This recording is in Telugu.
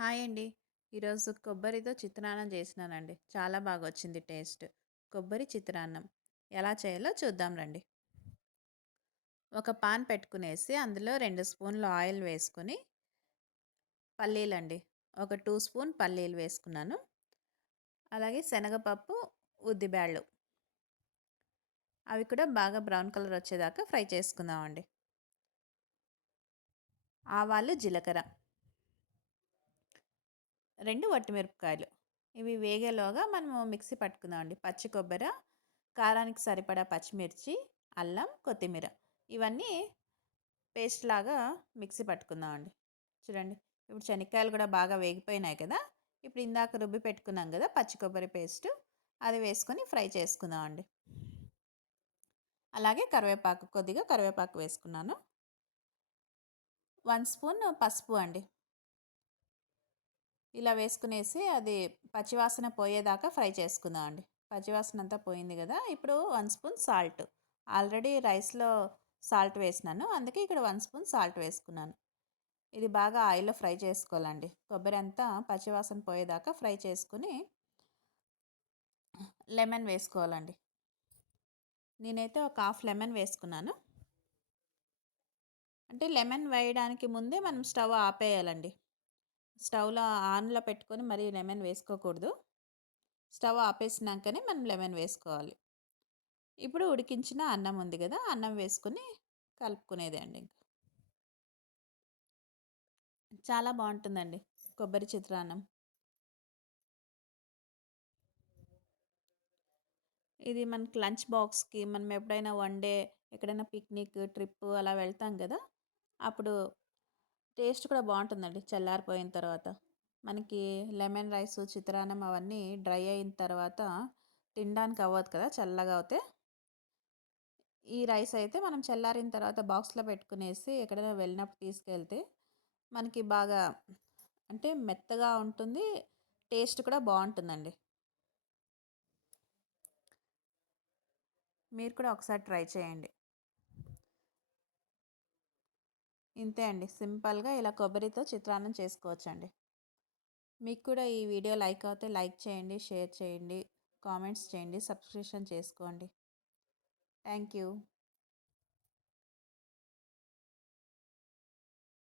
హాయ్ అండి. ఈరోజు కొబ్బరితో చిత్రాన్నం చేసినానండి. చాలా బాగా వచ్చింది టేస్ట్. కొబ్బరి చిత్రాన్నం ఎలా చేయాలో చూద్దాం రండి. ఒక పాన్ పెట్టుకునేసి అందులో 2 స్పూన్లు ఆయిల్ వేసుకొని పల్లీలండి. ఒక 2 స్పూన్ పల్లీలు వేసుకున్నాను. అలాగే శనగపప్పు, ఉద్దిబ్యాళ్ళు అవి కూడా బాగా బ్రౌన్ కలర్ వచ్చేదాకా ఫ్రై చేసుకుందామండి. ఆవాలు, జీలకర్ర, 2 వట్టిమిరపకాయలు ఇవి వేగేలోగా మనము మిక్సీ పట్టుకుందామండి. పచ్చి కొబ్బరి, కారానికి సరిపడా పచ్చిమిర్చి, అల్లం, కొత్తిమీర ఇవన్నీ పేస్ట్ లాగా మిక్సీ పట్టుకుందామండి. చూడండి, ఇప్పుడు శనక్కాయలు కూడా బాగా వేగిపోయినాయి కదా. ఇప్పుడు ఇందాక రుబ్బి పెట్టుకున్నాం కదా పచ్చి కొబ్బరి పేస్ట్, అది వేసుకొని ఫ్రై చేసుకుందామండి. అలాగే కరివేపాకు, కొద్దిగా కరివేపాకు వేసుకున్నాను. 1 స్పూన్ పసుపు అండి. ఇలా వేసుకునేసి అది పచ్చివాసన పోయేదాకా ఫ్రై చేసుకుందాం అండి. పచ్చివాసన అంతా పోయింది కదా. ఇప్పుడు 1 స్పూన్ సాల్ట్, ఆల్రెడీ రైస్లో సాల్ట్ వేసినాను, అందుకే ఇక్కడ 1 స్పూన్ సాల్ట్ వేసుకున్నాను. ఇది బాగా ఆయిల్లో ఫ్రై చేసుకోవాలండి. కొబ్బరి అంతా పచ్చివాసన పోయేదాకా ఫ్రై చేసుకుని లెమన్ వేసుకోవాలండి. నేనైతే ఒక హాఫ్ లెమన్ వేసుకున్నాను. అంటే లెమన్ వేయడానికి ముందే మనం స్టవ్ ఆపేయాలండి. స్టవ్లో ఆన్లో పెట్టుకొని మరి లెమన్ వేసుకోకూడదు. స్టవ్ ఆపేసినాకనే మనం లెమన్ వేసుకోవాలి. ఇప్పుడు ఉడికించిన అన్నం ఉంది కదా, అన్నం వేసుకొని కలుపుకునేదే అండి. ఇంకా చాలా బాగుంటుందండి కొబ్బరి చిత్రాన్నం. ఇది మనకి లంచ్ బాక్స్కి మనం ఎప్పుడైనా వన్ డే ఎక్కడైనా పిక్నిక్ ట్రిప్ అలా వెళ్తాం కదా, అప్పుడు టేస్ట్ కూడా బాగుంటుందండి. చల్లారిపోయిన తర్వాత మనకి లెమన్ రైస్, చిత్రాన్నం అవన్నీ డ్రై అయిన తర్వాత తినడానికి అవ్వదు కదా చల్లగా అవుతే. ఈ రైస్ అయితే మనం చల్లారిన తర్వాత బాక్స్లో పెట్టుకునేసి ఎక్కడైనా వెళ్ళినప్పుడు తీసుకెళ్తే మనకి బాగా అంటే మెత్తగా ఉంటుంది, టేస్ట్ కూడా బాగుంటుందండి. మీరు కూడా ఒకసారి ట్రై చేయండి. ఇంతే అండి, సింపుల్గా ఇలా కొబ్బరితో చిత్రాన్నం చేసుకోవచ్చండి. మీకు కూడా ఈ వీడియో లైక్ అవుతే లైక్ చేయండి, షేర్ చేయండి, కామెంట్స్ చేయండి, సబ్స్క్రిప్షన్ చేసుకోండి. Thank you.